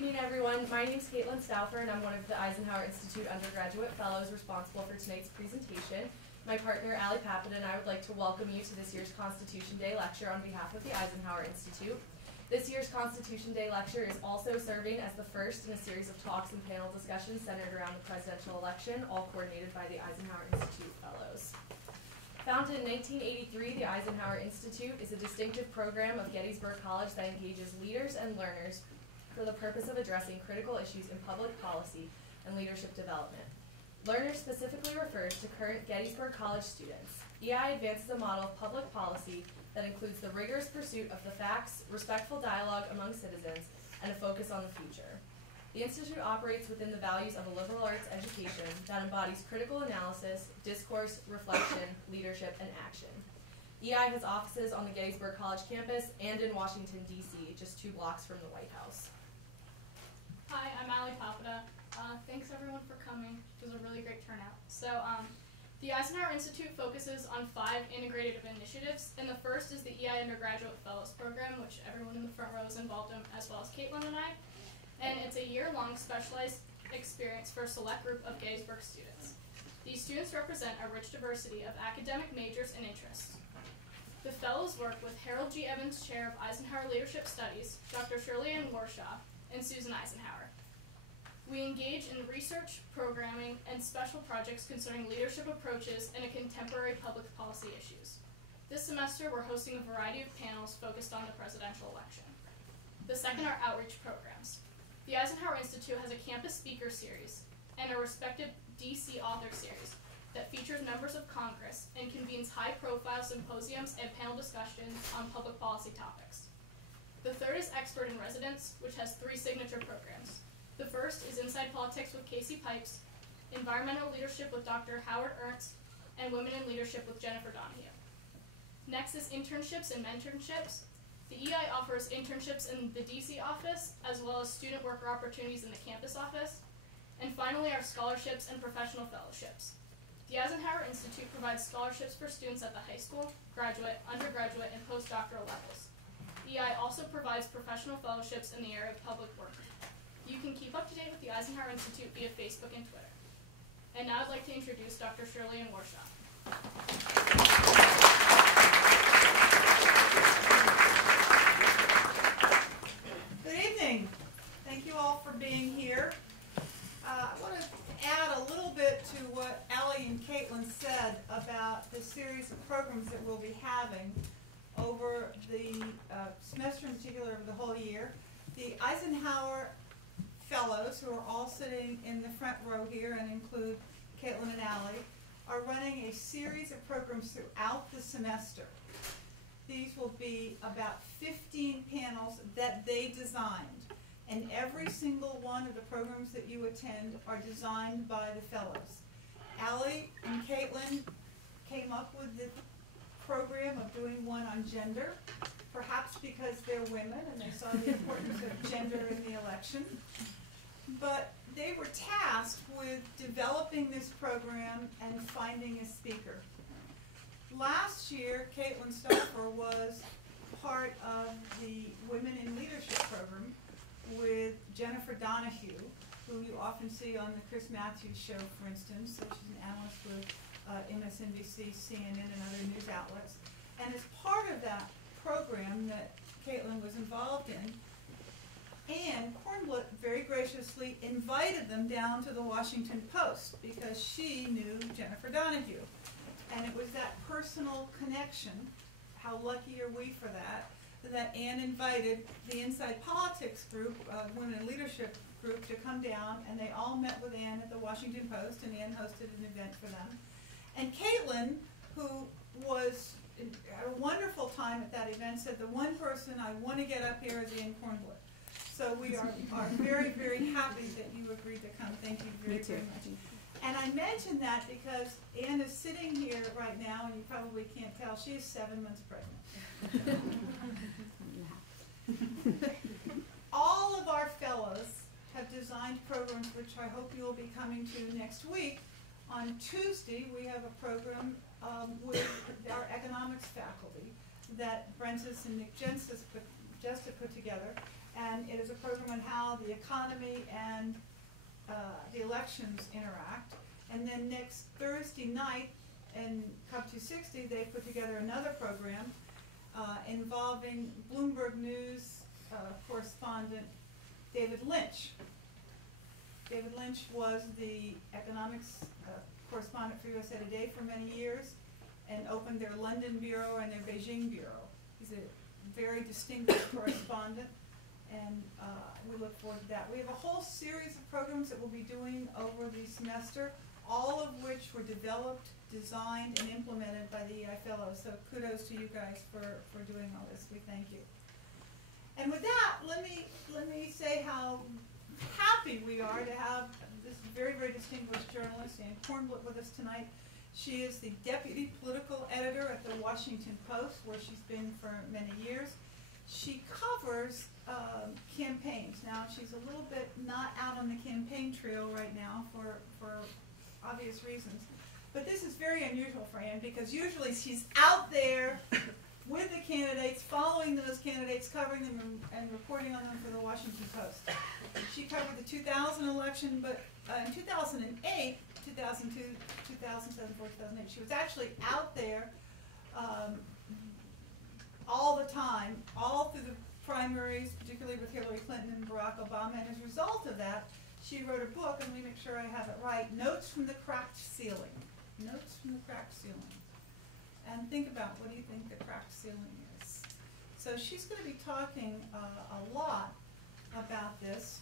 evening, everyone. My name is Katelyn Stauffer, and I'm one of the Eisenhower Institute Undergraduate Fellows responsible for tonight's presentation. My partner, Alexandra Papada, and I would like to welcome you to this year's Constitution Day lecture on behalf of the Eisenhower Institute. This year's Constitution Day lecture is also serving as the first in a series of talks and panel discussions centered around the presidential election, all coordinated by the Eisenhower Institute Fellows. Founded in 1983, the Eisenhower Institute is a distinctive program of Gettysburg College that engages leaders and learners for the purpose of addressing critical issues in public policy and leadership development. Learners specifically refers to current Gettysburg College students. EI advances a model of public policy that includes the rigorous pursuit of the facts, respectful dialogue among citizens, and a focus on the future. The Institute operates within the values of a liberal arts education that embodies critical analysis, discourse, reflection, leadership, and action. EI has offices on the Gettysburg College campus and in Washington, D.C., just 2 blocks from the White House. Hi, I'm Alexandra Papada. Thanks everyone for coming. It was a really great turnout. The Eisenhower Institute focuses on 5 integrative initiatives, and the first is the EI Undergraduate Fellows Program, which everyone in the front row is involved in, as well as Katelyn and I. And it's a year-long specialized experience for a select group of Gettysburg students. These students represent a rich diversity of academic majors and interests. The fellows work with Harold G. Evans Chair of Eisenhower Leadership Studies, Dr. Shirley Ann Warshaw, and Susan Eisenhower. We engage in research, programming, and special projects concerning leadership approaches and contemporary public policy issues. This semester, we're hosting a variety of panels focused on the presidential election. The second are outreach programs. The Eisenhower Institute has a campus speaker series and a respected DC author series that features members of Congress and convenes high-profile symposiums and panel discussions on public policy topics. The third is Expert in Residence, which has 3 signature programs. The first is Inside Politics with Casey Pipes, Environmental Leadership with Dr. Howard Ernst, and Women in Leadership with Jennifer Donahue. Next is Internships and Mentorships. The EI offers internships in the DC office, as well as student worker opportunities in the campus office. And finally, our scholarships and professional fellowships. The Eisenhower Institute provides scholarships for students at the high school, graduate, undergraduate, and postdoctoral levels. EI also provides professional fellowships in the area of public work. You can keep up to date with the Eisenhower Institute via Facebook and Twitter. And now I'd like to introduce Dr. Shirley Ann Warshaw. Good evening. Thank you all for being here. I want to add a little bit to what Allie and Katelyn said about the series of programs that we'll be having over the semester, in particular over the whole year. The Eisenhower Fellows, who are all sitting in the front row here and include Katelyn and Allie, are running a series of programs throughout the semester. These will be about 15 panels that they designed, and every single one of the programs that you attend are designed by the fellows. Allie and Katelyn came up with the program of doing one on gender, perhaps because they're women and they saw the importance of gender in the election. But they were tasked with developing this program and finding a speaker. Last year, Katelyn Stauffer was part of the Women in Leadership program with Jennifer Donahue, who you often see on the Chris Matthews show, for instance. So she's an analyst with MSNBC, CNN, and other news outlets. And as part of that program that Katelyn was involved in, and Kornblut very graciously invited them down to the Washington Post because she knew Jennifer Donahue. And it was that personal connection, how lucky are we for that Ann invited the Inside Politics group, Women in Leadership group, to come down, and they all met with Ann at the Washington Post, and Ann hosted an event for them. And Katelyn, who was had a wonderful time at that event, said, the one person I want to get up here is Ann Kornblut. So we are very, very happy that you agreed to come. Thank you very, very much. And I mention that because Ann is sitting here right now, and you probably can't tell, she is 7 months pregnant. All of our fellows have designed programs which I hope you will be coming to next week. On Tuesday, we have a program with our economics faculty that Brentis and Nick Justice put together. and it is a program on how the economy and the elections interact. And then next Thursday night in Cup 260, they put together another program involving Bloomberg News correspondent David Lynch. David Lynch was the economics correspondent for USA Today for many years and opened their London bureau and their Beijing bureau. He's a very distinguished correspondent, and we look forward to that. We have a whole series of programs that we'll be doing over the semester, all of which were developed, designed, and implemented by the EI Fellows. So kudos to you guys for doing all this. We thank you. And with that, let me say how happy we are to have this very, very distinguished journalist, Ann Kornblut, with us tonight. She is the deputy political editor at the Washington Post, where she's been for many years. She covers campaigns. Now, she's a little bit not out on the campaign trail right now for obvious reasons. But this is very unusual for Ann, because usually she's out there with the candidates, following those candidates, covering them and reporting on them for the Washington Post. She covered the 2000 election, but in 2008, 2002, 2007, 2008, she was actually out there all the time, all through the primaries, particularly with Hillary Clinton and Barack Obama. And as a result of that, she wrote a book, and let me make sure I have it right, Notes from the Cracked Ceiling. Notes from the Cracked Ceiling. And think about, what do you think the cracked ceiling is? So she's going to be talking a lot about this.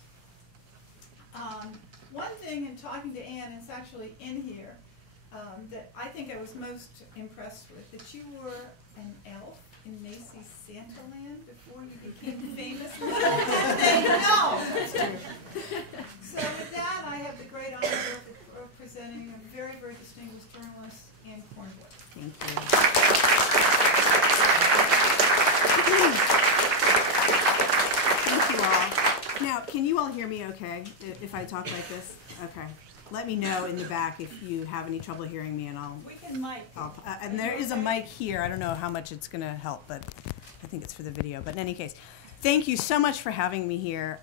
One thing in talking to Ann, it's actually in here, that I think I was most impressed with, that you were an elf in Macy's Santaland before you became famous. Little did they know! So with that, I have the great honor of presenting a very, very distinguished journalist, Ann Kornblut. Thank you. Thank you all. Now, can you all hear me okay if I talk like this? Okay. Let me know in the back if you have any trouble hearing me, and We can mic. and there is a mic here. I don't know how much it's going to help, but I think it's for the video. But in any case, thank you so much for having me here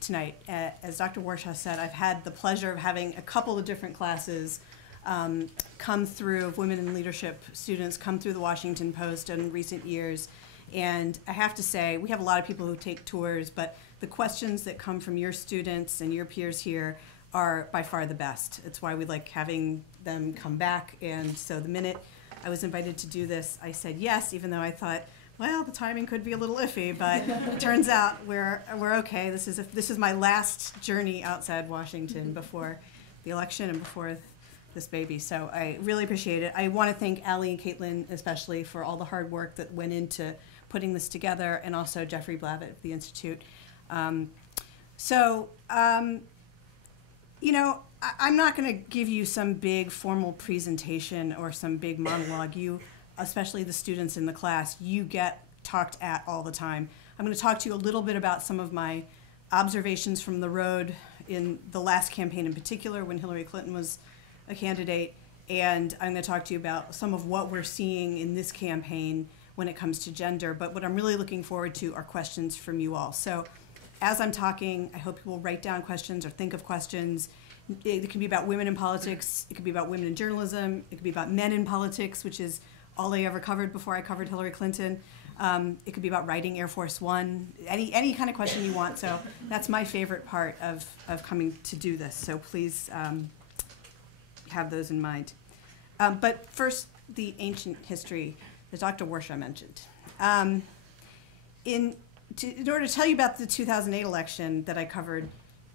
tonight. As Dr. Warshaw said, I've had the pleasure of having a couple of different classes come through, of women in leadership students come through the Washington Post in recent years. And I have to say, we have a lot of people who take tours, but the questions that come from your students and your peers here are by far the best. It's why we like having them come back. And so the minute I was invited to do this, I said yes, even though I thought, well, the timing could be a little iffy, but it turns out we're okay. This is my last journey outside Washington before the election and before this baby. So I really appreciate it. I want to thank Allie and Katelyn especially for all the hard work that went into putting this together, and also Jeffrey Blavitt of the Institute. You know, I'm not going to give you some big formal presentation or some big monologue. You, especially the students in the class, you get talked at all the time. I'm going to talk to you a little bit about some of my observations from the road in the last campaign in particular, when Hillary Clinton was a candidate, and I'm going to talk to you about some of what we're seeing in this campaign when it comes to gender. But what I'm really looking forward to are questions from you all. So as I'm talking, I hope you will write down questions or think of questions. It can be about women in politics, it could be about women in journalism, it could be about men in politics, which is all I ever covered before I covered Hillary Clinton. It could be about writing Air Force One, any kind of question you want. So that's my favorite part of coming to do this. So please have those in mind. But first, the ancient history that Dr. Warshaw mentioned. In order to tell you about the 2008 election that I covered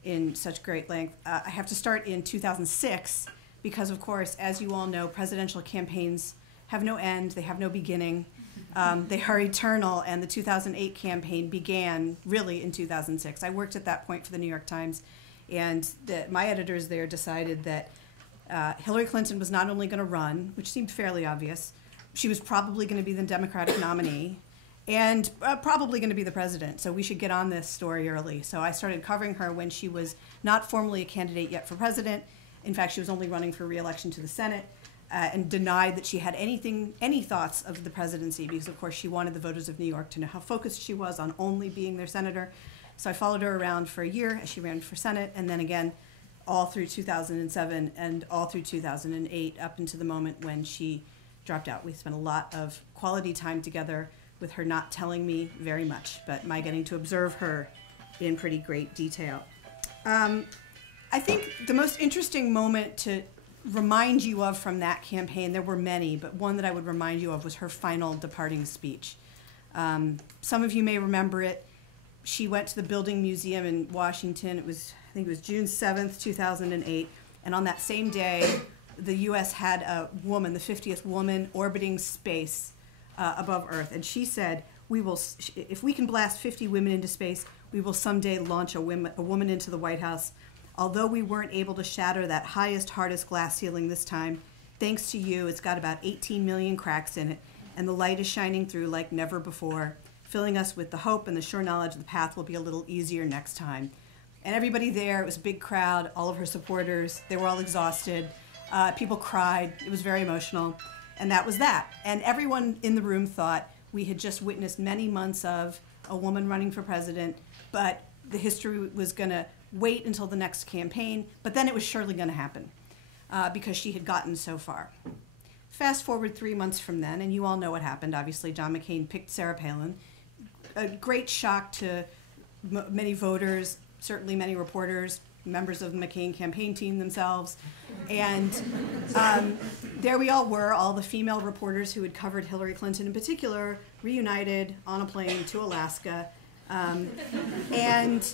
in such great length, I have to start in 2006 because, of course, as you all know, presidential campaigns have no end, they have no beginning, they are eternal, and the 2008 campaign began really in 2006. I worked at that point for the New York Times, and my editors there decided that Hillary Clinton was not only going to run, which seemed fairly obvious, she was probably going to be the Democratic nominee, and probably going to be the president. So we should get on this story early. So I started covering her when she was not formally a candidate yet for president. In fact, she was only running for re-election to the Senate, and denied that she had any thoughts of the presidency, because of course she wanted the voters of New York to know how focused she was on only being their senator. So I followed her around for a year as she ran for Senate, and then again all through 2007 and all through 2008 up into the moment when she dropped out. We spent a lot of quality time together with her not telling me very much, but my getting to observe her in pretty great detail. I think the most interesting moment to remind you of from that campaign, there were many, but one that I would remind you of was her final departing speech. Some of you may remember it. She went to the Building Museum in Washington. I think it was June 7th, 2008. And on that same day, the U.S. had a woman, the 50th woman, orbiting space above Earth. And she said, if we can blast 50 women into space, we will someday launch a woman into the White House. Although we weren't able to shatter that highest, hardest glass ceiling this time, thanks to you, it's got about 18 million cracks in it, and the light is shining through like never before, filling us with the hope and the sure knowledge the path will be a little easier next time. And everybody there, it was a big crowd, all of her supporters, they were all exhausted. People cried. It was very emotional. And that was that. And everyone in the room thought we had just witnessed many months of a woman running for president, but the history was going to wait until the next campaign, but then it was surely going to happen because she had gotten so far. Fast forward 3 months from then, and you all know what happened. Obviously, John McCain picked Sarah Palin. A great shock to many voters, certainly many reporters, members of the McCain campaign team themselves. And there we all were, all the female reporters who had covered Hillary Clinton in particular, reunited on a plane to Alaska. And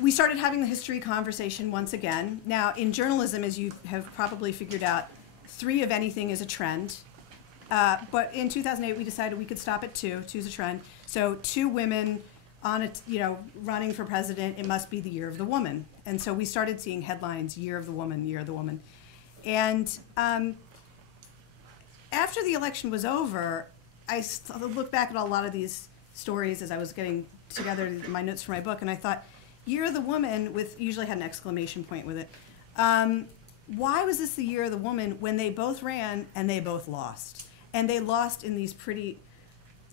we started having the history conversation once again. Now, in journalism, as you have probably figured out, 3 of anything is a trend. But in 2008, we decided we could stop at 2. 2 is a trend. So 2 women on running for president, it must be the year of the woman. And so we started seeing headlines, year of the woman, year of the woman. And after the election was over, I looked back at a lot of these stories as I was getting together my notes for my book, and I thought, year of the woman, usually had an exclamation point with it. Why was this the year of the woman when they both ran and they both lost? And they lost in these pretty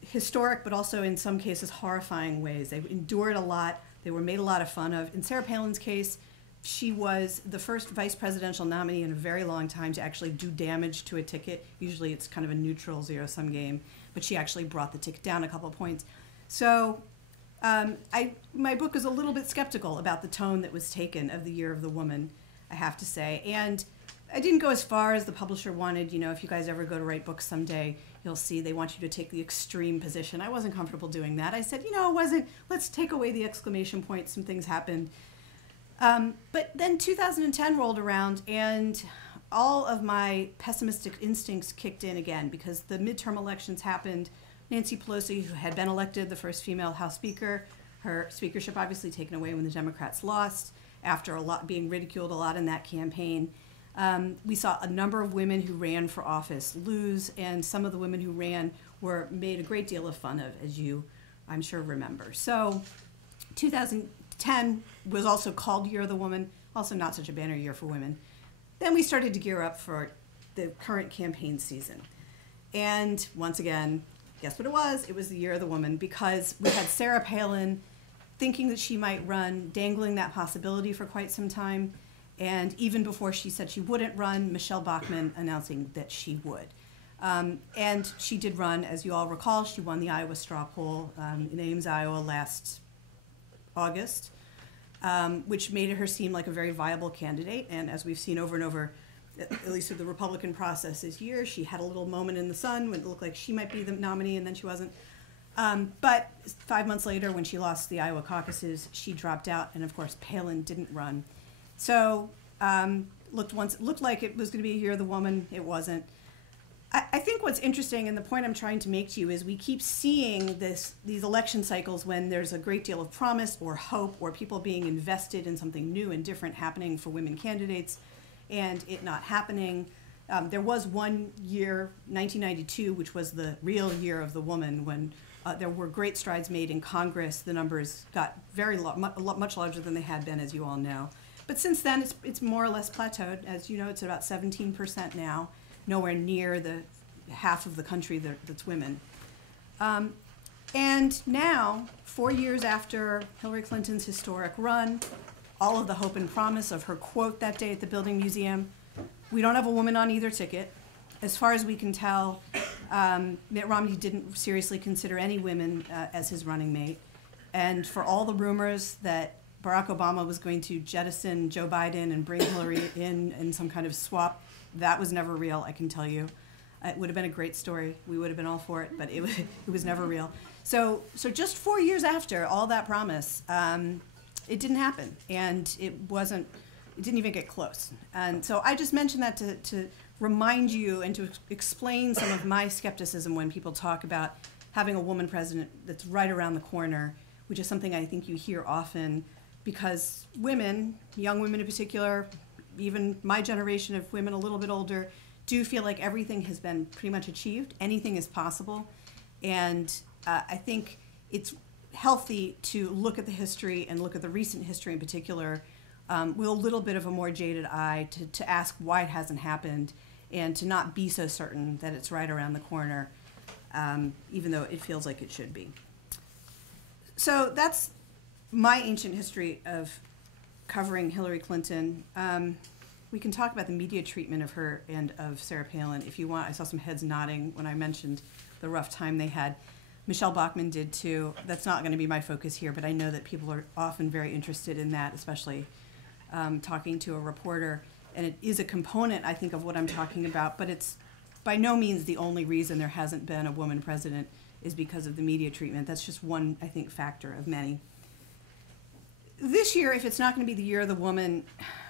historic, but also in some cases horrifying ways. They endured a lot. They were made a lot of fun of. In Sarah Palin's case, she was the first vice presidential nominee in a very long time to actually do damage to a ticket. Usually it's kind of a neutral zero-sum game, but she actually brought the ticket down a couple of points. So my book is a little bit skeptical about the tone that was taken of the year of the woman, I have to say. And I didn't go as far as the publisher wanted. If you guys ever go to write books someday, you'll see they want you to take the extreme position. I wasn't comfortable doing that. I said, it wasn't, let's take away the exclamation point. Some things happened. But then 2010 rolled around, and all of my pessimistic instincts kicked in again because the midterm elections happened. Nancy Pelosi, who had been elected the first female House Speaker, her speakership obviously taken away when the Democrats lost, after being ridiculed a lot in that campaign. We saw a number of women who ran for office lose, and some of the women who ran were made a great deal of fun of, as you, I'm sure, remember. So 2010 was also called Year of the Woman, also not such a banner year for women. Then we started to gear up for the current campaign season. And once again, guess what it was? It was the Year of the Woman, because we had Sarah Palin thinking that she might run, dangling that possibility for quite some time. And even before she said she wouldn't run, Michelle Bachmann announcing that she would. And she did run, as you all recall. She won the Iowa straw poll in Ames, Iowa last August, which made her seem like a very viable candidate. And as we've seen over and over, at least through the Republican process this year, she had a little moment in the sun when it looked like she might be the nominee, and then she wasn't. But 5 months later, when she lost the Iowa caucuses, she dropped out, and of course, Palin didn't run. So looked like it was going to be a year of the woman. It wasn't. I think what's interesting, and the point I'm trying to make to you, is we keep seeing these election cycles when there's a great deal of promise or hope or people being invested in something new and different happening for women candidates, and it not happening. There was one year, 1992, which was the real year of the woman, when there were great strides made in Congress. The numbers got much larger than they had been, as you all know. But since then, it's more or less plateaued. As you know, it's about 17% now, nowhere near the half of the country that's women. And now, 4 years after Hillary Clinton's historic run, all of the hope and promise of her quote that day at the Building Museum, we don't have a woman on either ticket. As far as we can tell, Mitt Romney didn't seriously consider any women as his running mate. And for all the rumors that Barack Obama was going to jettison Joe Biden and bring Hillary in some kind of swap, that was never real, I can tell you. It would have been a great story. We would have been all for it, but it was never real. So just 4 years after all that promise, it didn't happen, and it didn't even get close. And so I just mentioned that to remind you and to explain some of my skepticism when people talk about having a woman president that's right around the corner, which is something I think you hear often, because women, young women in particular, even my generation of women a little bit older, do feel like everything has been pretty much achieved. Anything is possible. And I think it's healthy to look at the history and look at the recent history in particular with a little bit of a more jaded eye to ask why it hasn't happened and to not be so certain that it's right around the corner, even though it feels like it should be. So that's my ancient history of covering Hillary Clinton. We can talk about the media treatment of her and of Sarah Palin if you want. I saw some heads nodding when I mentioned the rough time they had. Michelle Bachmann did too. That's not going to be my focus here, but I know that people are often very interested in that, especially talking to a reporter. And it is a component, I think, of what I'm talking about, but it's by no means the only reason there hasn't been a woman president is because of the media treatment. That's just one, I think, factor of many. This year, if it's not going to be the year of the woman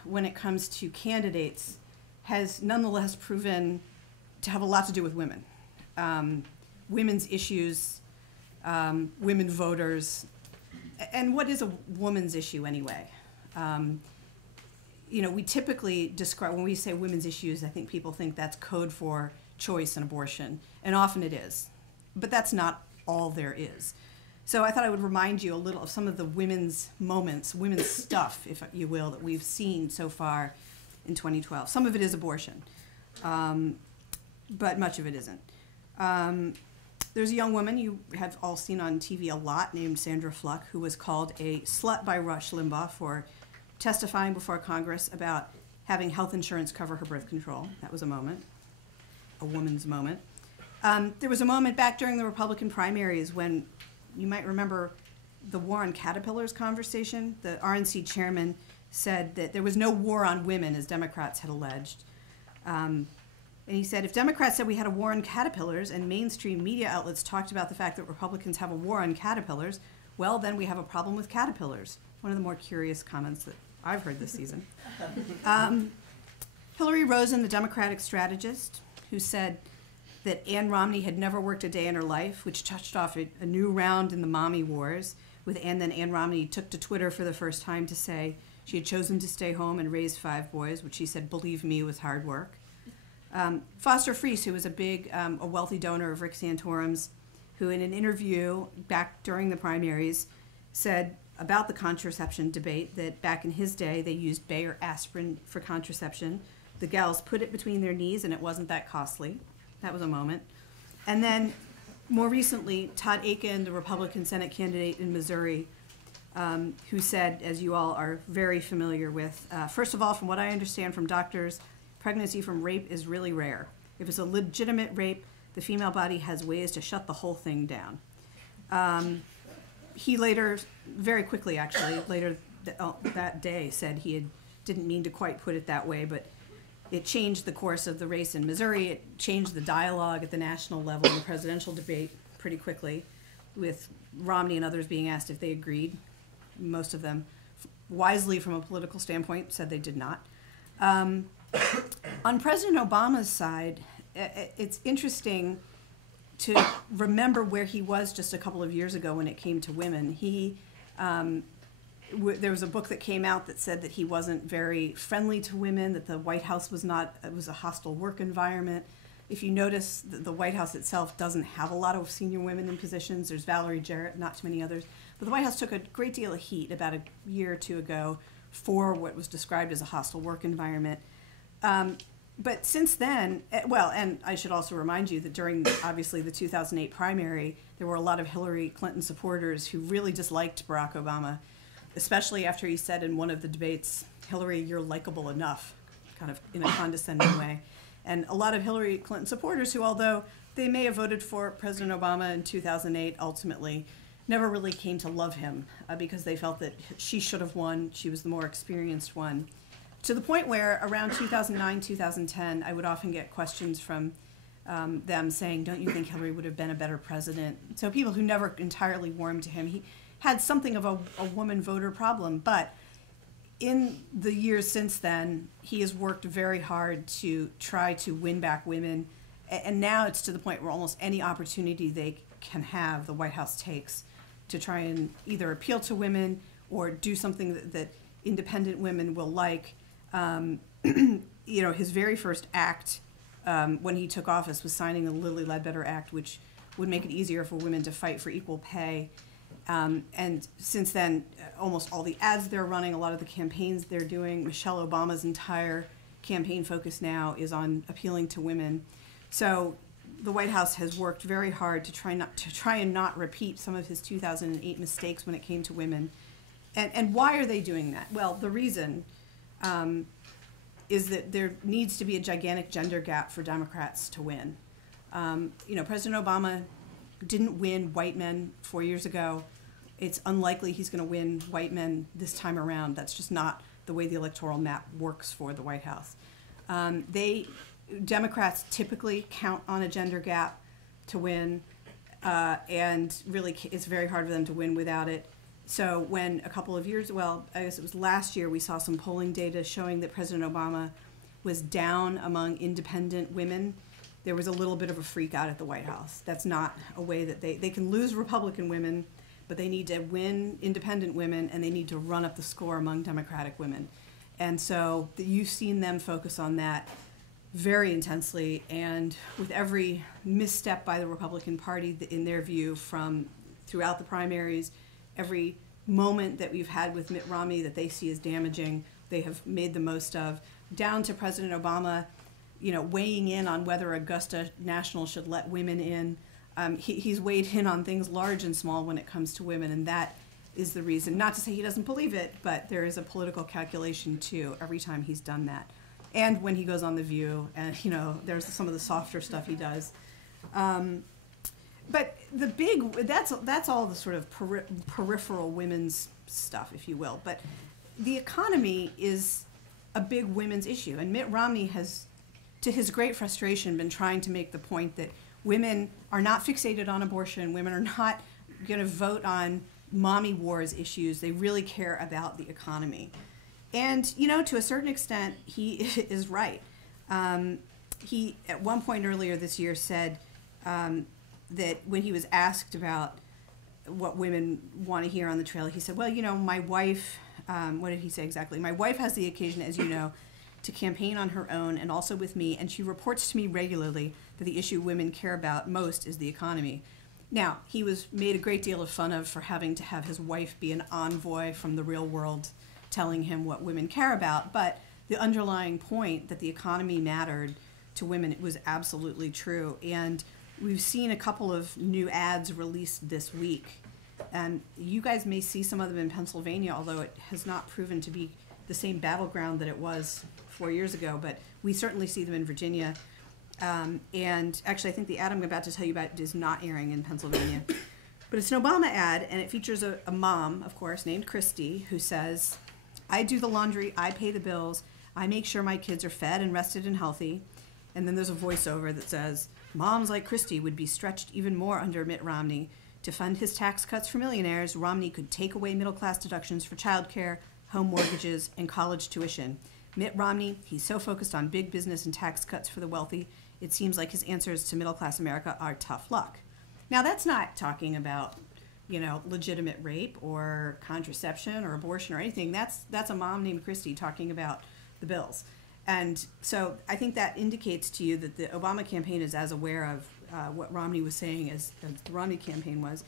when it comes to candidates, has nonetheless proven to have a lot to do with women. Women's issues, women voters, and what is a woman's issue anyway? We typically describe, when we say women's issues, I think people think that's code for choice and abortion, and often it is. But that's not all there is. So I thought I would remind you a little of some of the women's moments, women's stuff, if you will, that we've seen so far in 2012. Some of it is abortion, but much of it isn't. There's a young woman you have all seen on TV a lot named Sandra Fluck, who was called a slut by Rush Limbaugh for testifying before Congress about having health insurance cover her birth control. That was a moment, a woman's moment. There was a moment back during the Republican primaries when you might remember the war on caterpillars conversation. The RNC chairman said that there was no war on women, as Democrats had alleged. And he said, if Democrats said we had a war on caterpillars and mainstream media outlets talked about the fact that Republicans have a war on caterpillars, well, then we have a problem with caterpillars. One of the more curious comments that I've heard this season. Hillary Rosen, the Democratic strategist, who said that Ann Romney had never worked a day in her life, which touched off a new round in the mommy wars. Then Ann Romney took to Twitter for the first time to say she had chosen to stay home and raise 5 boys, which she said, believe me, was hard work. Foster Friess, who was a wealthy donor of Rick Santorum's, who in an interview back during the primaries said about the contraception debate that back in his day they used Bayer aspirin for contraception. The gals put it between their knees and it wasn't that costly. That was a moment. And then more recently, Todd Akin, the Republican Senate candidate in Missouri, who said, as you all are very familiar with, first of all, from what I understand from doctors, pregnancy from rape is really rare. If it's a legitimate rape, the female body has ways to shut the whole thing down. He later, very quickly actually, later that day said didn't mean to quite put it that way, but it changed the course of the race in Missouri. It changed the dialogue at the national level in the presidential debate pretty quickly, with Romney and others being asked if they agreed. Most of them, wisely from a political standpoint, said they did not. On President Obama's side, it's interesting to remember where he was just a couple of years ago when it came to women. There was a book that came out that said that he wasn't very friendly to women, that the White House was a hostile work environment. If you notice, the White House itself doesn't have a lot of senior women in positions. There's Valerie Jarrett, not too many others. But the White House took a great deal of heat about a year or two ago for what was described as a hostile work environment. But since then, well, and I should also remind you that during, obviously, the 2008 primary, there were a lot of Hillary Clinton supporters who really disliked Barack Obama, especially after he said in one of the debates, "Hillary, you're likable enough," kind of in a condescending way. And a lot of Hillary Clinton supporters who, although they may have voted for President Obama in 2008, ultimately never really came to love him because they felt that she should have won. She was the more experienced one. To the point where around 2009, 2010, I would often get questions from them saying, "Don't you think Hillary would have been a better president?" So people who never entirely warmed to him. He had something of a woman voter problem, but in the years since then, he has worked very hard to try to win back women. And now it's to the point where almost any opportunity they can have, the White House takes to try and either appeal to women or do something that independent women will like. You know, his very first act when he took office was signing the Lilly Ledbetter Act, which would make it easier for women to fight for equal pay. And since then, almost all the ads they're running, a lot of the campaigns they're doing, Michelle Obama's entire campaign focus now is on appealing to women. So the White House has worked very hard to try and not repeat some of his 2008 mistakes when it came to women. And why are they doing that? Well, the reason is that there needs to be a gigantic gender gap for Democrats to win. You know, President Obama didn't win white men 4 years ago. It's unlikely he's going to win white men this time around. That's just not the way the electoral map works for the White House. Democrats typically count on a gender gap to win, and really it's very hard for them to win without it. So when a couple of years, well, I guess it was last year, we saw some polling data showing that President Obama was down among independent women, there was a little bit of a freak out at the White House. That's not a way that they can lose Republican women, but they need to win independent women, and they need to run up the score among Democratic women. And so you've seen them focus on that very intensely, and with every misstep by the Republican Party, in their view, from throughout the primaries, every moment that we've had with Mitt Romney that they see as damaging, they have made the most of, down to President Obama, you know, weighing in on whether Augusta National should let women in. He's weighed in on things large and small when it comes to women, and that is the reason. Not to say he doesn't believe it, but there is a political calculation too every time he's done that. And when he goes on The View, and you know, there's some of the softer stuff he does. But the big, that's all the sort of peripheral women's stuff, if you will. But the economy is a big women's issue, and Mitt Romney has, to his great frustration, been trying to make the point that women are not fixated on abortion, women are not going to vote on mommy wars issues, they really care about the economy. And, you know, to a certain extent, he is right. He, at one point earlier this year, said that when he was asked about what women want to hear on the trail, he said, well, you know, my wife, what did he say exactly? My wife has the occasion, as you know, to campaign on her own and also with me, and she reports to me regularly that the issue women care about most is the economy. Now, he was made a great deal of fun of for having to have his wife be an envoy from the real world telling him what women care about, but the underlying point that the economy mattered to women, it was absolutely true. And we've seen a couple of new ads released this week, and you guys may see some of them in Pennsylvania, although it has not proven to be the same battleground that it was 4 years ago, but we certainly see them in Virginia. And actually, I think the ad I'm about to tell you about is not airing in Pennsylvania. But it's an Obama ad, and it features a mom, of course, named Christy, who says, I do the laundry, I pay the bills, I make sure my kids are fed and rested and healthy. And then there's a voiceover that says, moms like Christy would be stretched even more under Mitt Romney. To fund his tax cuts for millionaires, Romney could take away middle-class deductions for childcare, home mortgages, and college tuition. Mitt Romney, he's so focused on big business and tax cuts for the wealthy, it seems like his answers to middle-class America are tough luck. Now, that's not talking about, you know, legitimate rape or contraception or abortion or anything. That's a mom named Christy talking about the bills. And so I think that indicates to you that the Obama campaign is as aware of what Romney was saying as the Romney campaign was.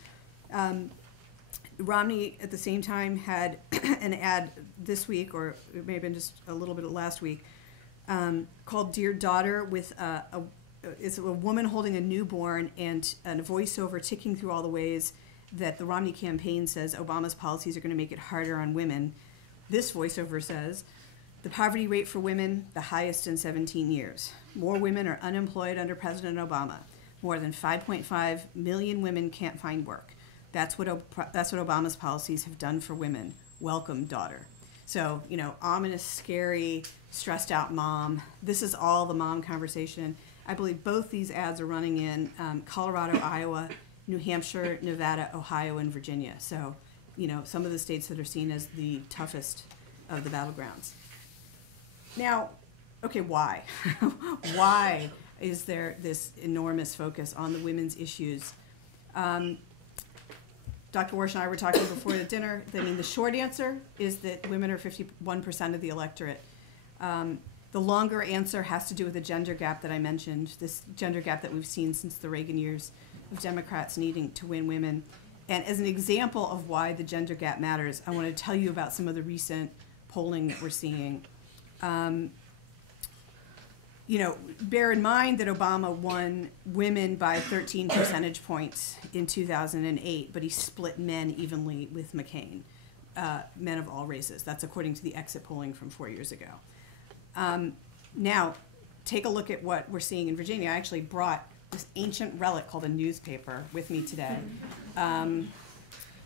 Romney, at the same time, had an ad this week, or it may have been just a little bit of last week, called Dear Daughter, with it's a woman holding a newborn and a voiceover ticking through all the ways that the Romney campaign says Obama's policies are going to make it harder on women. This voiceover says, the poverty rate for women, the highest in 17 years. More women are unemployed under President Obama. More than 5.5 million women can't find work. That's what Obama's policies have done for women. Welcome, daughter. So, you know, ominous, scary, stressed out mom. This is all the mom conversation. I believe both these ads are running in Colorado, Iowa, New Hampshire, Nevada, Ohio, and Virginia. So, you know, some of the states that are seen as the toughest of the battlegrounds. Now, okay, why? Why is there this enormous focus on the women's issues? Dr. Warsh and I were talking before the dinner. I mean, the short answer is that women are 51% of the electorate. The longer answer has to do with the gender gap that I mentioned, this gender gap that we've seen since the Reagan years of Democrats needing to win women. And as an example of why the gender gap matters, I want to tell you about some of the recent polling that we're seeing. You know, bear in mind that Obama won women by 13 percentage points in 2008, but he split men evenly with McCain, men of all races. That's according to the exit polling from 4 years ago. Now, take a look at what we're seeing in Virginia. I actually brought this ancient relic called a newspaper with me today,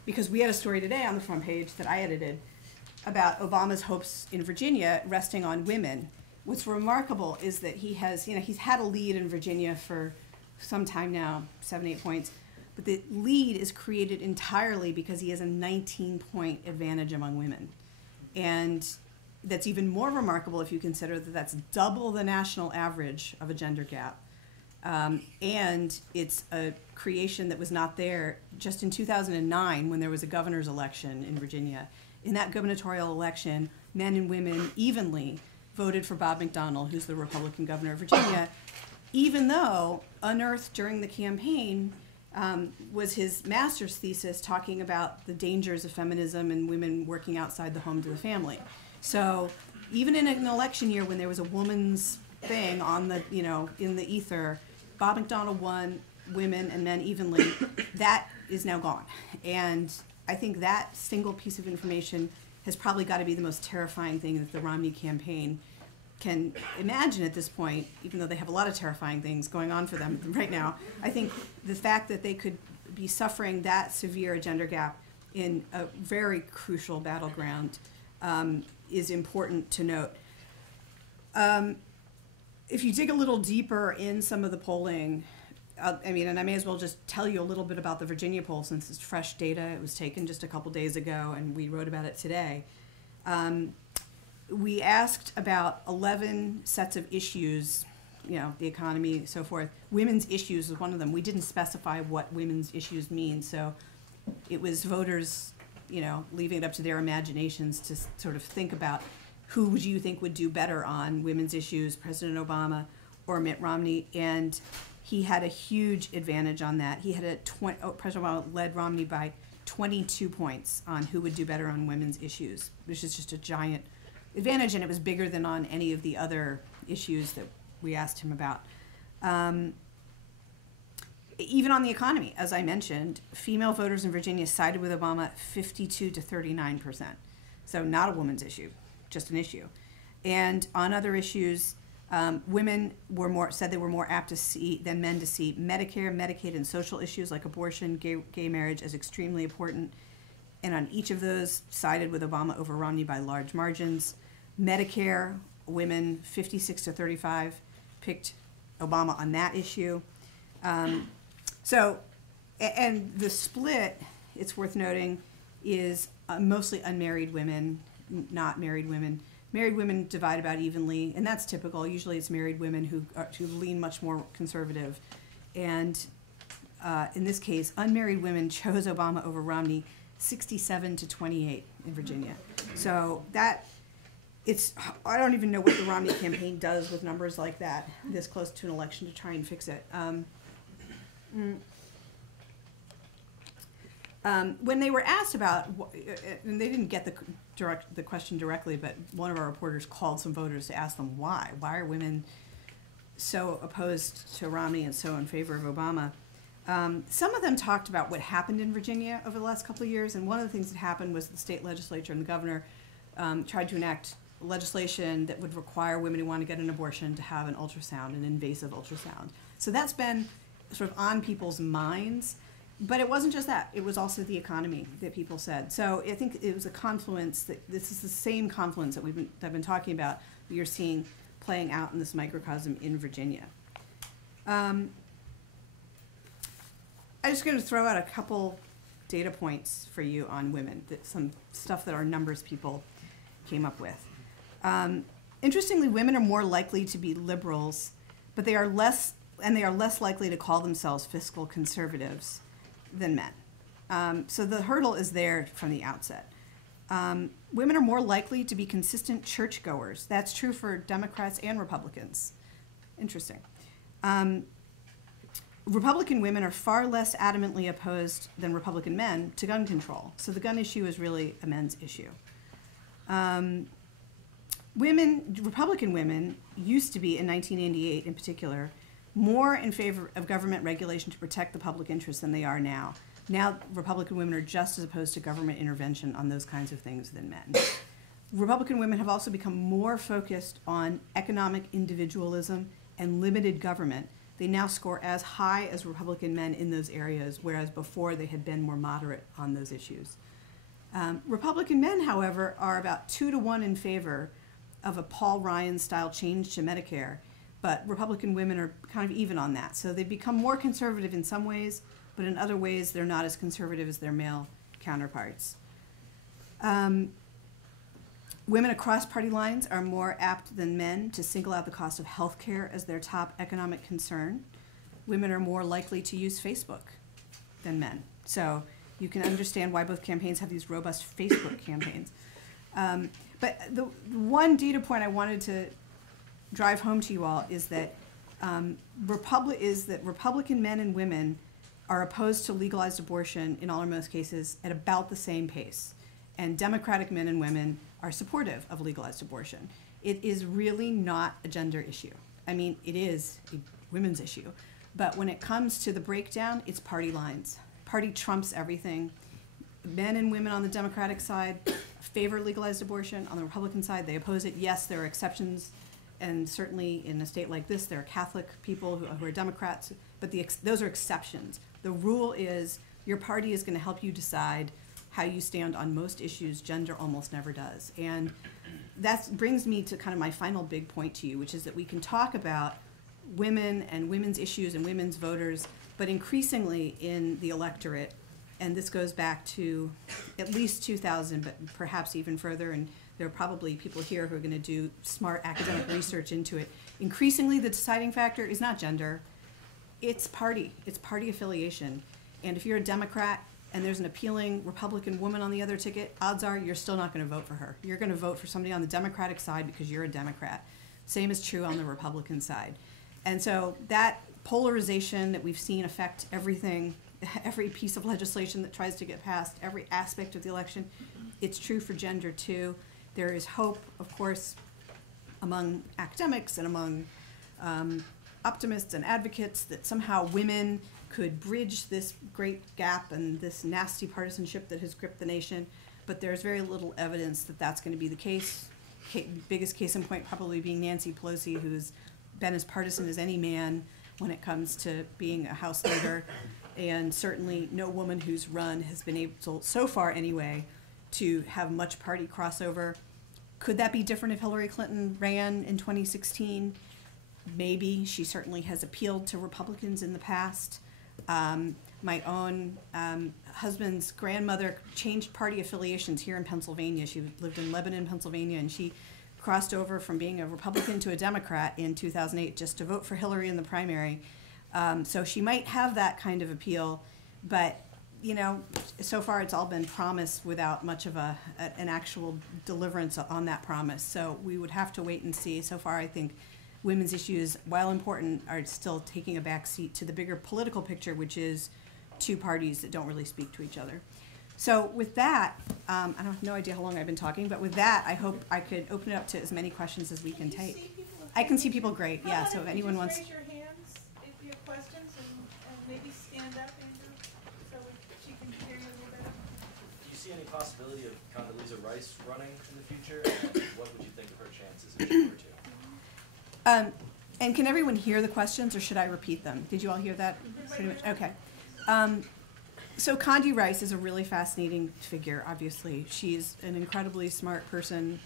because we had a story today on the front page that I edited about Obama's hopes in Virginia resting on women. What's remarkable is that he has, you know, he's had a lead in Virginia for some time now, 7-8 points, but the lead is created entirely because he has a 19-point advantage among women. And that's even more remarkable if you consider that that's double the national average of a gender gap. And it's a creation that was not there just in 2009 when there was a governor's election in Virginia. In that gubernatorial election, men and women evenly voted for Bob McDonnell, who's the Republican governor of Virginia, even though unearthed during the campaign was his master's thesis talking about the dangers of feminism and women working outside the home to the family. So even in an election year when there was a woman's thing on the, you know, in the ether, Bob McDonnell won women and men evenly. That is now gone. And I think that single piece of information has probably got to be the most terrifying thing that the Romney campaign can imagine at this point, even though they have a lot of terrifying things going on for them right now. I think the fact that they could be suffering that severe gender gap in a very crucial battleground is important to note. If you dig a little deeper in some of the polling, I mean, and I may as well just tell you a little bit about the Virginia poll since it's fresh data. It was taken just a couple days ago, and we wrote about it today. We asked about 11 sets of issues, you know, the economy, so forth. Women's issues was one of them. We didn't specify what women's issues mean, so it was voters, you know, leaving it up to their imaginations to sort of think about who would you think would do better on women's issues, President Obama or Mitt Romney, and he had a huge advantage on that. He had President Obama led Romney by 22 points on who would do better on women's issues, which is just a giant advantage, and it was bigger than on any of the other issues that we asked him about. Even on the economy, as I mentioned, female voters in Virginia sided with Obama 52 to 39%. So not a woman's issue, just an issue. And on other issues, women were said they were more apt to see than men to see Medicare, Medicaid, and social issues like abortion, gay marriage as extremely important. And on each of those, sided with Obama over Romney by large margins. Medicare, women 56 to 35 picked Obama on that issue. So, and the split, it's worth noting, is mostly unmarried women, not married women. Married women divide about evenly, and that's typical. Usually it's married women who lean much more conservative. And in this case, unmarried women chose Obama over Romney 67 to 28 in Virginia. So that, I don't even know what the Romney campaign does with numbers like that this close to an election to try and fix it. When they were asked about, and they didn't get the question directly, but one of our reporters called some voters to ask them why. Why are women so opposed to Romney and so in favor of Obama? Some of them talked about what happened in Virginia over the last couple of years, and one of the things that happened was the state legislature and the governor tried to enact legislation that would require women who want to get an abortion to have an ultrasound, an invasive ultrasound. So that's been sort of on people's minds. But it wasn't just that. It was also the economy that people said. So I think it was a confluence that this is the same confluence that I've been talking about that you're seeing playing out in this microcosm in Virginia. I'm just going to throw out a couple data points for you on women, some stuff that our numbers people came up with. Interestingly, women are more likely to be liberals, but they are less likely to call themselves fiscal conservatives than men. So the hurdle is there from the outset. Women are more likely to be consistent churchgoers. That's true for Democrats and Republicans. Interesting. Republican women are far less adamantly opposed than Republican men to gun control. So the gun issue is really a men's issue. Republican women used to be, in 1988 in particular, more in favor of government regulation to protect the public interest than they are now. Now, Republican women are just as opposed to government intervention on those kinds of things than men. Republican women have also become more focused on economic individualism and limited government. They now score as high as Republican men in those areas, whereas before they had been more moderate on those issues. Republican men, however, are about 2-to-1 in favor of a Paul Ryan-style change to Medicare, but Republican women are kind of even on that. So they've become more conservative in some ways, but in other ways they're not as conservative as their male counterparts. Women across party lines are more apt than men to single out the cost of health care as their top economic concern. Women are more likely to use Facebook than men. So you can understand why both campaigns have these robust Facebook campaigns. But the one data point I wanted to drive home to you all is that Republican men and women are opposed to legalized abortion in all or most cases at about the same pace. And Democratic men and women are supportive of legalized abortion. It is really not a gender issue. I mean, it is a women's issue. But when it comes to the breakdown, it's party lines. Party trumps everything. Men and women on the Democratic side favor legalized abortion. On the Republican side, they oppose it. Yes, there are exceptions. And certainly in a state like this, there are Catholic people who are Democrats, but those are exceptions. The rule is your party is going to help you decide how you stand on most issues. Gender almost never does. And that brings me to kind of my final big point to you, which is that we can talk about women and women's issues and women's voters, but increasingly in the electorate, and this goes back to at least 2000, but perhaps even further, and there are probably people here who are going to do smart academic research into it. Increasingly, the deciding factor is not gender, it's party affiliation. And if you're a Democrat and there's an appealing Republican woman on the other ticket, odds are you're still not going to vote for her. You're going to vote for somebody on the Democratic side because you're a Democrat. Same is true on the Republican side. And so that polarization that we've seen affect everything, every piece of legislation that tries to get passed, every aspect of the election, it's true for gender too. There is hope, of course, among academics and among optimists and advocates that somehow women could bridge this great gap and this nasty partisanship that has gripped the nation, but there's very little evidence that that's going to be the case. Biggest case in point probably being Nancy Pelosi, who's been as partisan as any man when it comes to being a House leader, and certainly no woman who's run has been able, so far anyway, to have much party crossover. Could that be different if Hillary Clinton ran in 2016? Maybe. She certainly has appealed to Republicans in the past. My own husband's grandmother changed party affiliations here in Pennsylvania. She lived in Lebanon, Pennsylvania, and she crossed over from being a Republican to a Democrat in 2008 just to vote for Hillary in the primary. So she might have that kind of appeal, but you know, so far it's all been promise without much of an actual deliverance on that promise. So we would have to wait and see. So far, I think women's issues, while important, are still taking a back seat to the bigger political picture, which is two parties that don't really speak to each other. So with that, I have no idea how long I've been talking, but with that, I hope I could open it up to as many questions as we can take. I can see people great, yeah, so if anyone wants. Raise your hands if you have questions, and maybe stand up, Andrew, so she can hear you a little better. Do you see any possibility of Condoleezza Rice running in the future? And what would you think of her chances if she were to? And can everyone hear the questions, or should I repeat them? Did you all hear that? Pretty much. Okay. So Condi Rice is a really fascinating figure, obviously. She's an incredibly smart person,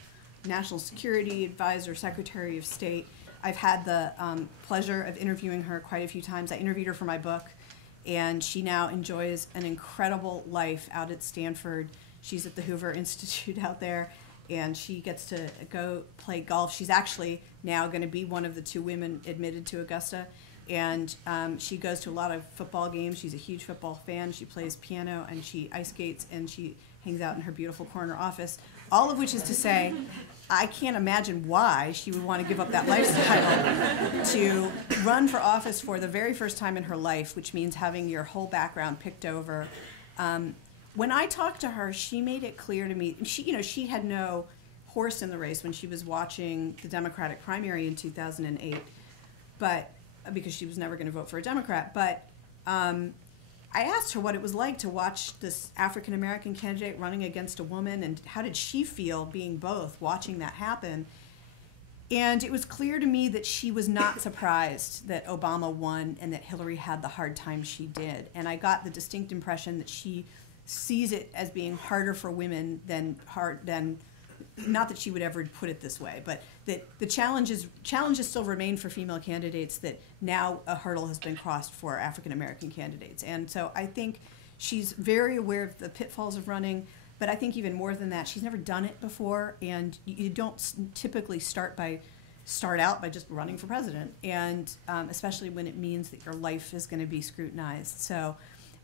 national security advisor, secretary of state. I've had the pleasure of interviewing her quite a few times. I interviewed her for my book, and she now enjoys an incredible life out at Stanford. She's at the Hoover Institute out there, and she gets to go play golf. She's actually now going to be one of the 2 women admitted to Augusta. And she goes to a lot of football games. She's a huge football fan. She plays piano, and she ice skates, and she hangs out in her beautiful corner office. All of which is to say, I can't imagine why she would want to give up that lifestyle to run for office for the very first time in her life, which means having your whole background picked over. When I talked to her, she made it clear to me, she had no horse in the race when she was watching the Democratic primary in 2008, but because she was never going to vote for a Democrat. But I asked her what it was like to watch this African-American candidate running against a woman, and how did she feel being both, watching that happen. And it was clear to me that she was not surprised that Obama won and that Hillary had the hard time she did. And I got the distinct impression that she sees it as being harder for women than not that she would ever put it this way, but that the challenges still remain for female candidates, that now a hurdle has been crossed for African American candidates. And so I think she's very aware of the pitfalls of running, but I think even more than that, she's never done it before, and you don't typically start out by just running for president, and especially when it means that your life is going to be scrutinized. So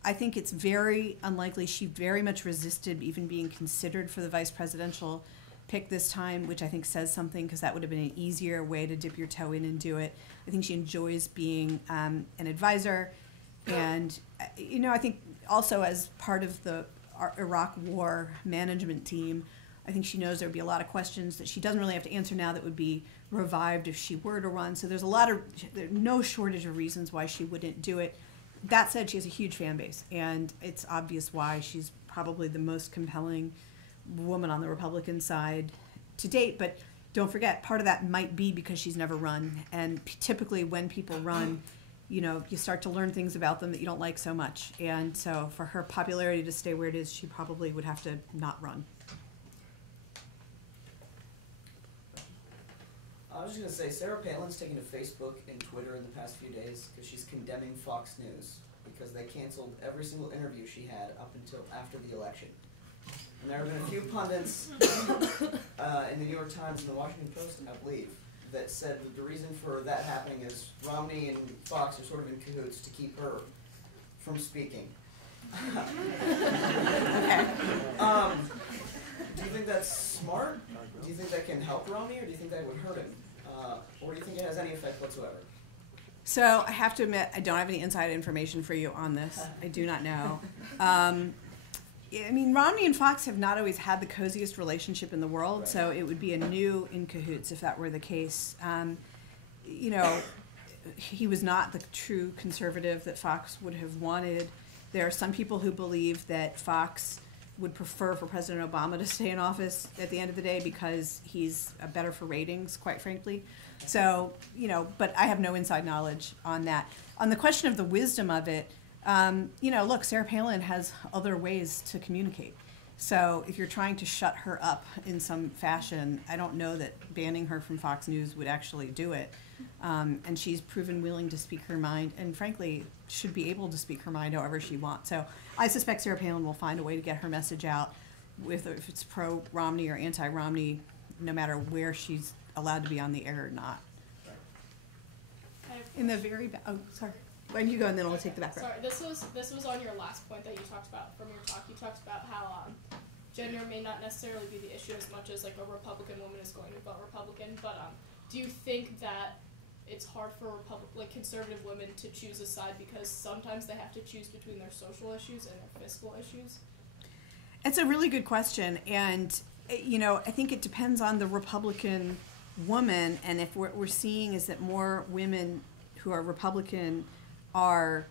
I think it's very unlikely. She very much resisted even being considered for the vice presidential pick this time, which I think says something, because that would have been an easier way to dip your toe in and do it. I think she enjoys being an advisor, and I think also as part of the Iraq War management team, I think she knows there would be a lot of questions that she doesn't really have to answer now that would be revived if she were to run. So there's no shortage of reasons why she wouldn't do it. That said, she has a huge fan base, and it's obvious why she's probably the most compelling woman on the Republican side to date. But don't forget, part of that might be because she's never run, and typically when people run, you start to learn things about them that you don't like so much. And so for her popularity to stay where it is, she probably would have to not run. I was just going to say, Sarah Palin's taken to Facebook and Twitter in the past few days because she's condemning Fox News because they canceled every single interview she had up until after the election. And there have been a few pundits in the New York Times and the Washington Post, I believe, that said that the reason for that happening is Romney and Fox are sort of in cahoots to keep her from speaking. Do you think that's smart? Do you think that can help Romney, or do you think that would hurt him? Or do you think it has any effect whatsoever? So I have to admit, I don't have any inside information for you on this. I do not know. Romney and Fox have not always had the coziest relationship in the world, right. So it would be a new in cahoots if that were the case. He was not the true conservative that Fox would have wanted. There are some people who believe that Fox would prefer for President Obama to stay in office at the end of the day because he's better for ratings, quite frankly. So, but I have no inside knowledge on that. On the question of the wisdom of it, look, Sarah Palin has other ways to communicate. So if you're trying to shut her up in some fashion, I don't know that banning her from Fox News would actually do it. And she's proven willing to speak her mind, and frankly, should be able to speak her mind however she wants. So I suspect Sarah Palin will find a way to get her message out, if it's pro-Romney or anti-Romney, no matter where she's allowed to be on the air or not. In the very back, oh, sorry. Why don't you go and then I'll take the back row. Sorry, this was on your last point that you talked about from your talk. You talked about how gender may not necessarily be the issue as much as like a Republican woman is going to vote Republican. But do you think that it's hard for conservative women to choose a side because sometimes they have to choose between their social issues and their fiscal issues? It's a really good question, and I think it depends on the Republican woman, and if what we're seeing is that more women who are Republican are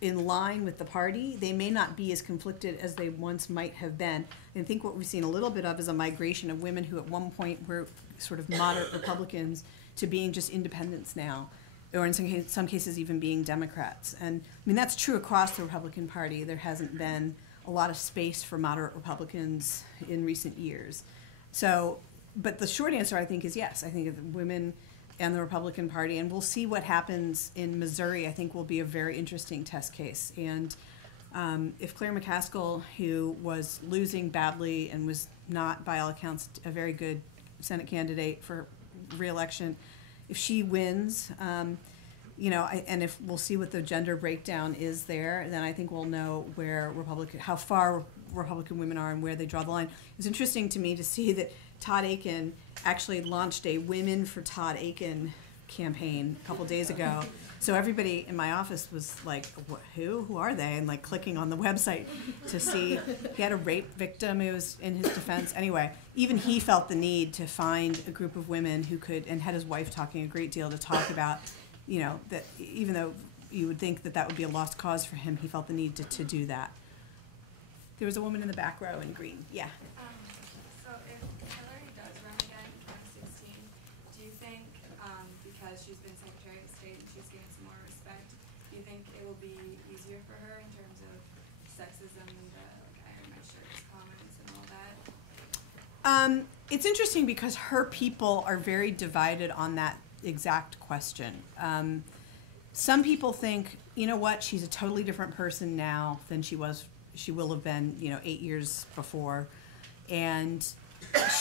in line with the party, they may not be as conflicted as they once might have been. And I think what we've seen a little bit of is a migration of women who at one point were sort of moderate Republicans to being just independents now, or in some cases even being Democrats. And I mean, that's true across the Republican Party. There hasn't been a lot of space for moderate Republicans in recent years. So, but the short answer, I think, is yes. I think that women and the Republican Party, and we'll see what happens in Missouri, I think will be a very interesting test case. And if Claire McCaskill, who was losing badly and was not, by all accounts, a very good Senate candidate for re-election, if she wins, and if we'll see what the gender breakdown is there, then I think we'll know how far Republican women are and where they draw the line. It's interesting to me to see that Todd Akin actually launched a Women for Todd Akin campaign a couple days ago. So everybody in my office was like, who are they? And like clicking on the website to see. He had a rape victim who was in his defense. Anyway, even he felt the need to find a group of women who could, and had his wife talking a great deal to talk about, that even though you would think that would be a lost cause for him, he felt the need to do that. There was a woman in the back row in green. Yeah. So if Hillary does run again in 2016, do you think, because she's been Secretary of State and she's given some more respect, do you think it will be easier for her in terms of sexism and the iron my shirts comments and all that? It's interesting because her people are very divided on that exact question. Some people think, she's a totally different person now than she will have been, 8 years before. And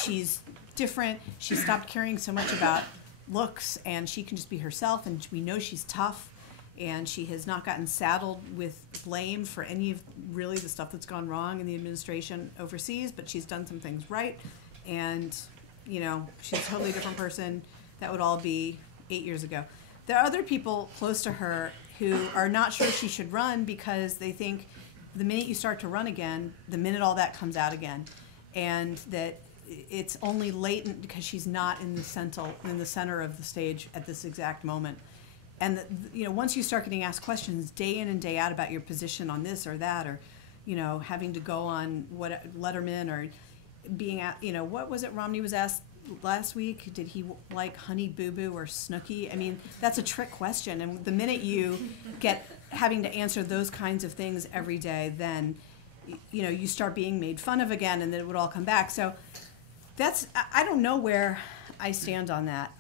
she's different. She stopped caring so much about looks, and she can just be herself, and we know she's tough, and she has not gotten saddled with blame for any of really the stuff that's gone wrong in the administration overseas, but she's done some things right, and she's a totally different person. That would all be 8 years ago. There are other people close to her who are not sure she should run because they think the minute you start to run again, the minute all that comes out again, and that it's only latent because she's not in the center of the stage at this exact moment. And once you start getting asked questions day in and day out about your position on this or that, or having to go on Letterman, or being at what was it Romney was asked last week? Did he like Honey Boo Boo or Snooki? I mean, that's a trick question, and the minute you get having to answer those kinds of things every day, then you start being made fun of again, and then it would all come back. So I don't know where I stand on that.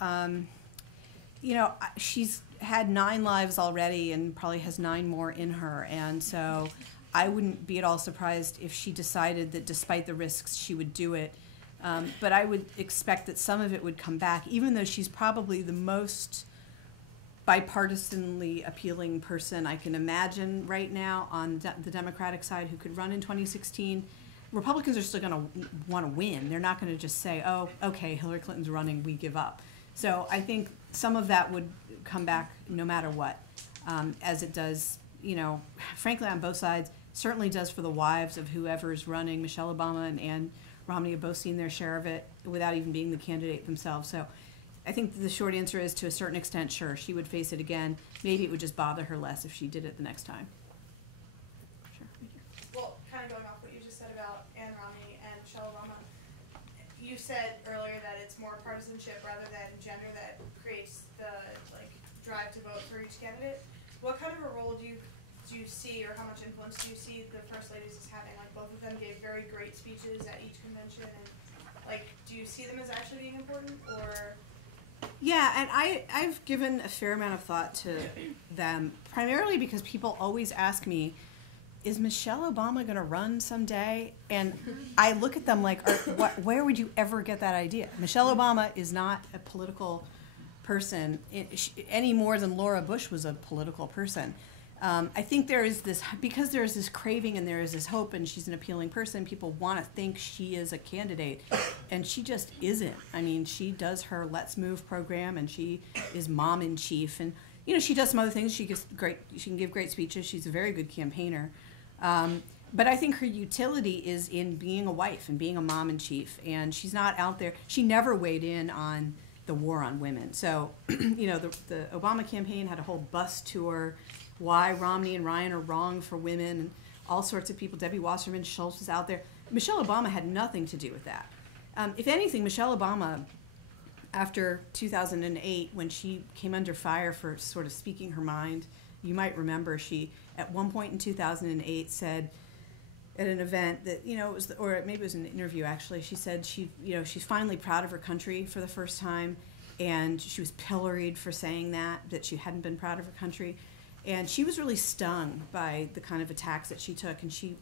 She's had 9 lives already and probably has 9 more in her, and so I wouldn't be at all surprised if she decided that despite the risks she would do it. But I would expect that some of it would come back, even though she's probably the most bipartisanly appealing person I can imagine right now on the Democratic side who could run in 2016. Republicans are still going to want to win. They're not going to just say, oh, okay, Hillary Clinton's running, we give up. So I think some of that would come back no matter what, as it does, frankly, on both sides, certainly does for the wives of whoever's running. Michelle Obama and Ann Romney have both seen their share of it without even being the candidate themselves. So I think the short answer is, to a certain extent, sure, she would face it again. Maybe it would just bother her less if she did it the next time. Sure. Thank you. Well, kind of going off what you just said about Ann Romney and Michelle Obama, you said earlier that it's more partisanship rather than gender that creates the drive to vote for each candidate. What kind of a role do you see, or how much influence do you see the First Ladies as having? Both of them gave very great speeches at each convention, and do you see them as actually being important, or? Yeah, and I've given a fair amount of thought to them, primarily because people always ask me, is Michelle Obama going to run someday? And I look at them like, where would you ever get that idea? Michelle Obama is not a political person any more than Laura Bush was a political person. I think there is this, because there is this craving and there is this hope and she's an appealing person, people want to think she is a candidate, and she just isn't. I mean, she does her Let's Move program, and she is mom in chief, and you know, she does some other things. She can give great speeches. She's a very good campaigner. But I think her utility is in being a wife and being a mom in chief, and she's not out there. She never weighed in on the war on women. So, you know, the Obama campaign had a whole bus tour, why Romney and Ryan are wrong for women, and all sorts of people. Debbie Wasserman Schultz was out there. Michelle Obama had nothing to do with that. If anything, Michelle Obama, after 2008, when she came under fire for sort of speaking her mind, you might remember she, at one point in 2008, said at an event that, you know, it was, or maybe it was an interview actually, she said she, you know, she's finally proud of her country for the first time, and she was pilloried for saying that she hadn't been proud of her country. And she was really stung by the kind of attacks that she took, and she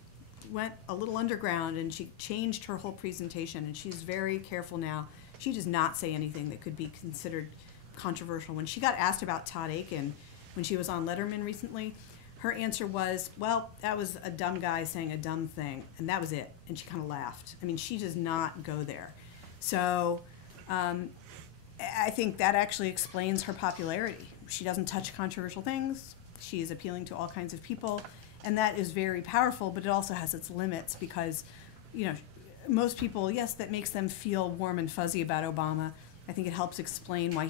went a little underground and she changed her whole presentation, and she's very careful now. She does not say anything that could be considered controversial. When she got asked about Todd Akin, when she was on Letterman recently, her answer was, well, that was a dumb guy saying a dumb thing, and that was it. And she kind of laughed. I mean, she does not go there. So I think that actually explains her popularity. She doesn't touch controversial things. She is appealing to all kinds of people, and that is very powerful, but it also has its limits because, you know, most people, yes, that makes them feel warm and fuzzy about Obama. I think it helps explain why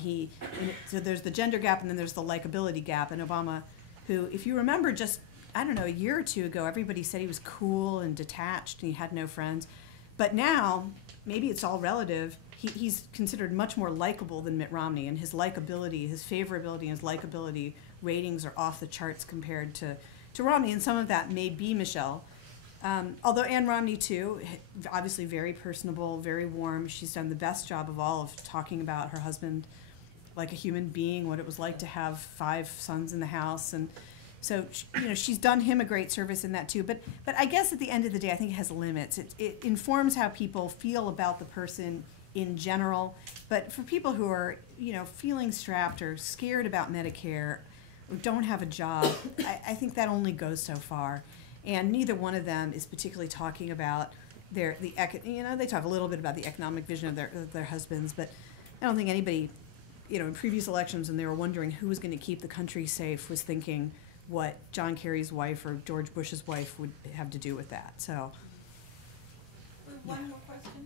so there's the gender gap and then there's the likability gap. And Obama, who, if you remember just, I don't know, a year or two ago, everybody said he was cool and detached and he had no friends. But now, maybe it's all relative, he's considered much more likable than Mitt Romney, and his likability, his favorability and his likability ratings are off the charts compared to Romney, and some of that may be Michelle. Although Ann Romney, too, obviously very personable, very warm. She's done the best job of all of talking about her husband like a human being, what it was like to have 5 sons in the house. And so, you know, she's done him a great service in that, too. But I guess at the end of the day, I think it has limits. It informs how people feel about the person in general. But for people who are, you know, feeling strapped or scared about Medicare or don't have a job, I think that only goes so far. And neither one of them is particularly talking about you know, they talk a little bit about the economic vision of their husbands, but I don't think anybody, you know, in previous elections when they were wondering who was going to keep the country safe was thinking what John Kerry's wife or George Bush's wife would have to do with that. So. One more question.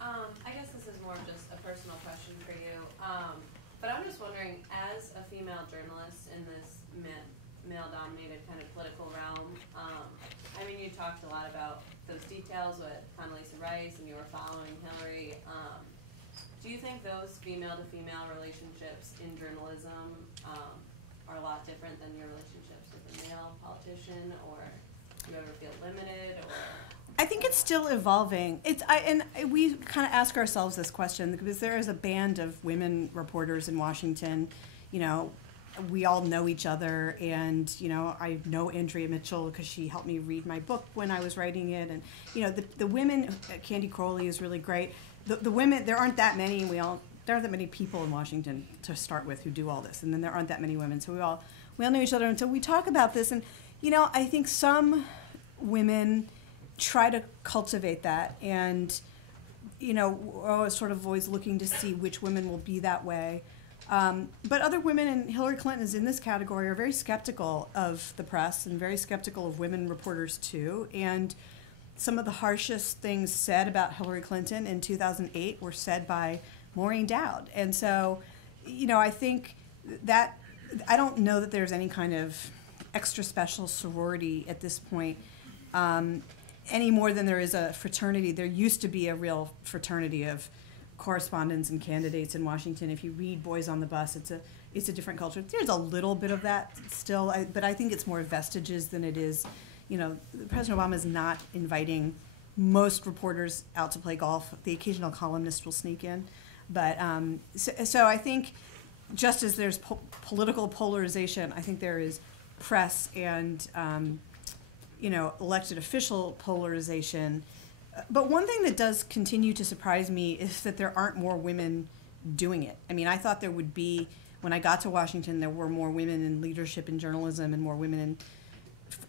I guess this is more of just a personal question for you. But I'm just wondering, as a female journalist in this male-dominated kind of political realm, I mean, you talked a lot about those details with Condoleezza Rice, and you were following Hillary. Do you think those female-to-female relationships in journalism are a lot different than your relationships with a male politician, or do you ever feel limited, or? I think it's still evolving. We kind of ask ourselves this question because there is a band of women reporters in Washington. You know, we all know each other, and you know, I know Andrea Mitchell because she helped me read my book when I was writing it, and you know, the women. Candy Crowley is really great. The women, there aren't that many, and there aren't that many people in Washington to start with who do all this, and then there aren't that many women, so we all know each other, and so we talk about this, and you know, I think some women try to cultivate that, and you know, we're sort of always looking to see which women will be that way. But other women, and Hillary Clinton is in this category, are very skeptical of the press and very skeptical of women reporters too. And some of the harshest things said about Hillary Clinton in 2008 were said by Maureen Dowd. And so, you know, I think that, I don't know that there's any kind of extra special sorority at this point, any more than there is a fraternity. There used to be a real fraternity of correspondents and candidates in Washington. If you read Boys on the Bus, it's a different culture. There's a little bit of that still, but I think it's more vestiges than it is. You know, President Obama is not inviting most reporters out to play golf. The occasional columnist will sneak in, but so I think just as there's political polarization, I think there is press and you know, elected official polarization. But one thing that does continue to surprise me is that there aren't more women doing it. I mean, I thought there would be when I got to Washington, there were more women in leadership in journalism and more women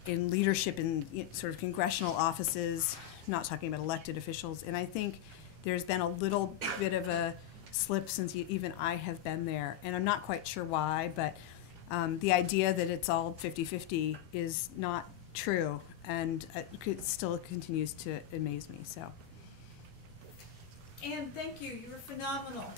in leadership in sort of congressional offices, not talking about elected officials. And I think there's been a little bit of a slip since even I have been there. And I'm not quite sure why, but the idea that it's all 50-50 is not true, and it still continues to amaze me. So. And thank you. You were phenomenal.